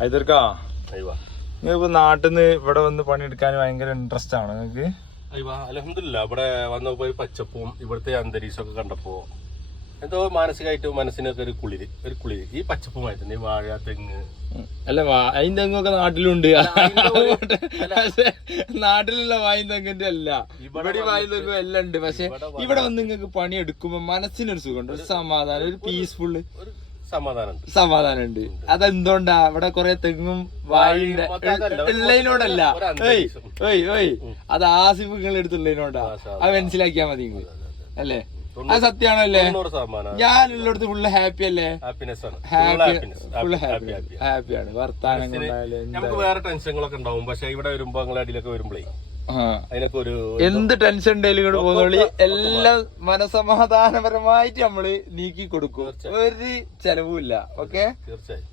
ഹൈദർക്കാ നിങ്ങൾക്ക് നാട്ടിന്ന് ഇവിടെ വന്ന് പണിയെടുക്കാൻ ഭയങ്കര ഇൻട്രസ്റ്റ് ആണ് നിങ്ങക്ക്? അൽഹംദുലില്ലാ ഇവിടെ വന്നപ്പോ പച്ചപ്പും ഇവിടുത്തെ അന്തരീക്ഷമൊക്കെ കണ്ടപ്പോ എന്തോ മാനസികമായിട്ട് മനസ്സിനൊക്കെ ഒരു കുളിര് ഈ പച്ചപ്പുമായിട്ട് ഈ വാഴ തെങ്ങ് അല്ല വായും തെങ്ങൊക്കെ നാട്ടിലുണ്ട്. നാട്ടിലുള്ള വായും തെങ്ങിന്റെ അല്ല ഇവിടെ വായും തെങ്ങും എല്ലാം ഉണ്ട്. പക്ഷെ ഇവിടെ വന്ന് നിങ്ങൾക്ക് പണിയെടുക്കുമ്പോ മനസ്സിനൊരു സുഖമുണ്ട്, ഒരു സമാധാനം, ഒരു പീസ്ഫുള്ള് സമാധാനം ഉണ്ട്. അതെന്തുകൊണ്ടാ ഇവിടെ കൊറേ തെങ്ങും വായിന്റെ ഉള്ളതിനോടല്ല, അത് ആസിഫുകൾ എടുത്തുള്ളതിനോടാ. അത് മനസ്സിലാക്കിയാ മതി നിങ്ങൾക്ക് അല്ലേ? അത് സത്യമാണോ അല്ലേ? ഞാനുള്ളടത്ത് ഫുള്ള് ഹാപ്പി അല്ലേ? ഹാപ്പിയാണ്. വർത്താനം നമുക്ക് വേറെ ടെൻഷനുകളൊക്കെ ഉണ്ടാവും. പക്ഷെ ഇവിടെ വരുമ്പോ നിങ്ങളെ അടിയിലൊക്കെ വരുമ്പോഴേ അതിനൊക്കെ ഒരു എന്ത് ടെൻഷൻ ഉണ്ടെങ്കിലും ഇങ്ങോട്ട് പോകുന്നോളി, എല്ലാം മനസമാധാനപരമായിട്ട് നമ്മള് നീക്കി കൊടുക്കും, ഒരു ചെലവുമില്ല. ഓക്കെ, തീർച്ചയായും.